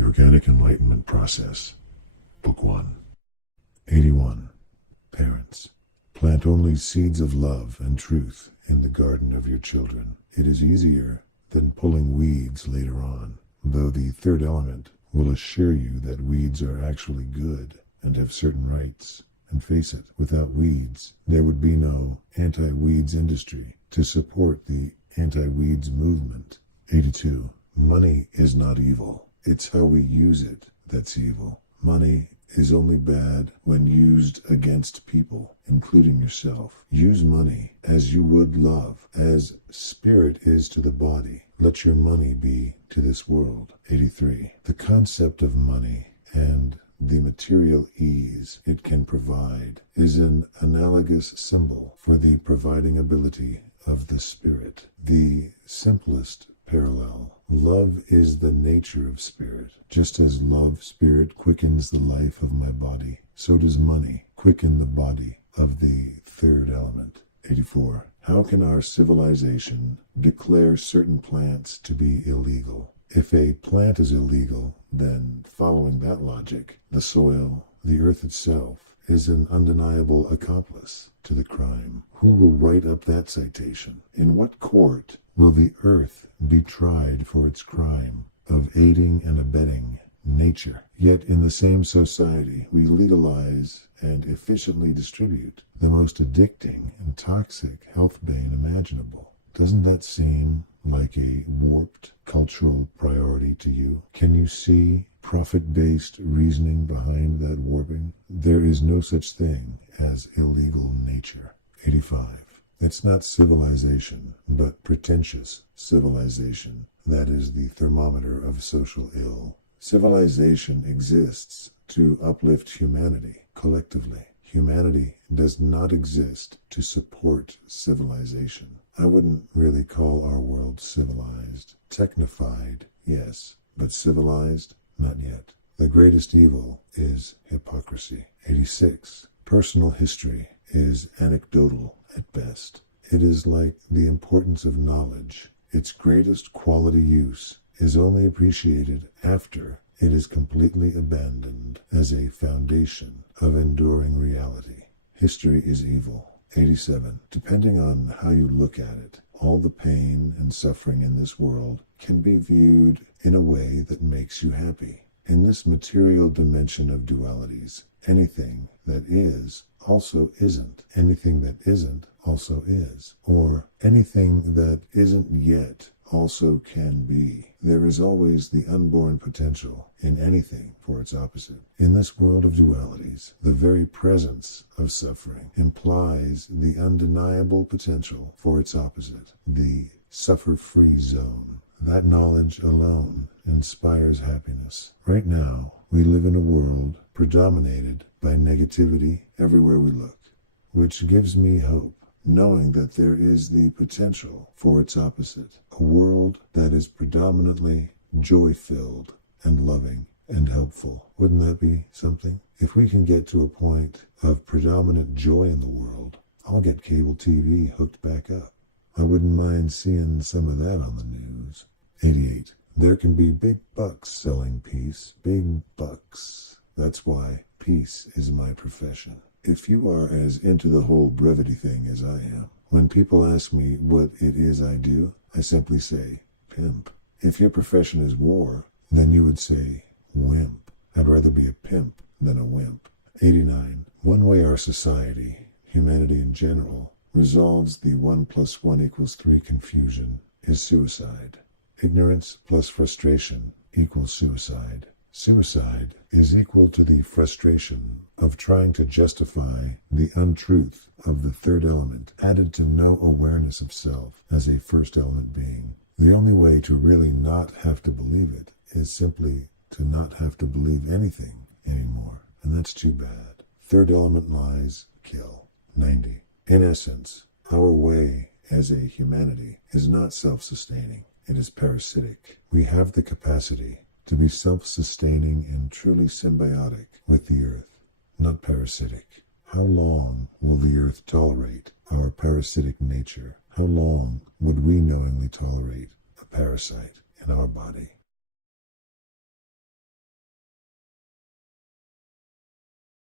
The Organic Enlightenment Process, Book 1. 81. Parents, plant only seeds of love and truth in the garden of your children. It is easier than pulling weeds later on, though the third element will assure you that weeds are actually good and have certain rights. And face it, without weeds, there would be no anti-weeds industry to support the anti-weeds movement. 82. Money is not evil. It's how we use it that's evil. Money is only bad when used against people, including yourself. Use money as you would love, as spirit is to the body. Let your money be to this world. 83. The concept of money and the material ease it can provide is an analogous symbol for the providing ability of the spirit. The simplest parallel. Love is the nature of spirit. Just as love, spirit, quickens the life of my body, so does money quicken the body of the third element. 84. How can our civilization declare certain plants to be illegal? If a plant is illegal, then following that logic, the soil, the earth itself, is an undeniable accomplice to the crime. Who will write up that citation? In what court will the earth be tried for its crime of aiding and abetting nature? Yet in the same society, we legalize and efficiently distribute the most addicting and toxic health bane imaginable. Doesn't that seem like a warped cultural priority to you? Can you see profit-based reasoning behind that warping? There is no such thing as illegal nature. 85. It's not civilization, but pretentious civilization that is the thermometer of social ill. Civilization exists to uplift humanity collectively. Humanity does not exist to support civilization. I wouldn't really call our world civilized. Technified, yes, but civilized, not yet. The greatest evil is hypocrisy. 86. Personal history is anecdotal at best. It is like the importance of knowledge. Its greatest quality use is only appreciated after it is completely abandoned as a foundation of enduring reality. History is evil. 87. Depending on how you look at it, all the pain and suffering in this world can be viewed in a way that makes you happy. In this material dimension of dualities, anything that is also isn't. Anything that isn't also is. Or anything that isn't yet also can be. There is always the unborn potential in anything for its opposite. In this world of dualities, the very presence of suffering implies the undeniable potential for its opposite, the suffer-free zone. That knowledge alone inspires happiness. Right now, we live in a world predominated by negativity everywhere we look, which gives me hope, knowing that there is the potential for its opposite, a world that is predominantly joy-filled and loving and helpful. Wouldn't that be something? If we can get to a point of predominant joy in the world, I'll get cable TV hooked back up. I wouldn't mind seeing some of that on the news. 88. There can be big bucks selling peace. Big bucks. That's why peace is my profession. If you are as into the whole brevity thing as I am, when people ask me what it is I do, I simply say, pimp. If your profession is war, then you would say, wimp. I'd rather be a pimp than a wimp. 89. One way our society, humanity in general, resolves the 1 + 1 = 3 confusion is suicide. Ignorance plus frustration equals suicide. Suicide is equal to the frustration of trying to justify the untruth of the third element, added to no awareness of self as a first element being. The only way to really not have to believe it is simply to not have to believe anything anymore, and that's too bad. Third element lies kill. 90. In essence, our way as a humanity is not self-sustaining. It is parasitic. We have the capacity to be self-sustaining and truly symbiotic with the earth, not parasitic. How long will the earth tolerate our parasitic nature? How long would we knowingly tolerate a parasite in our body?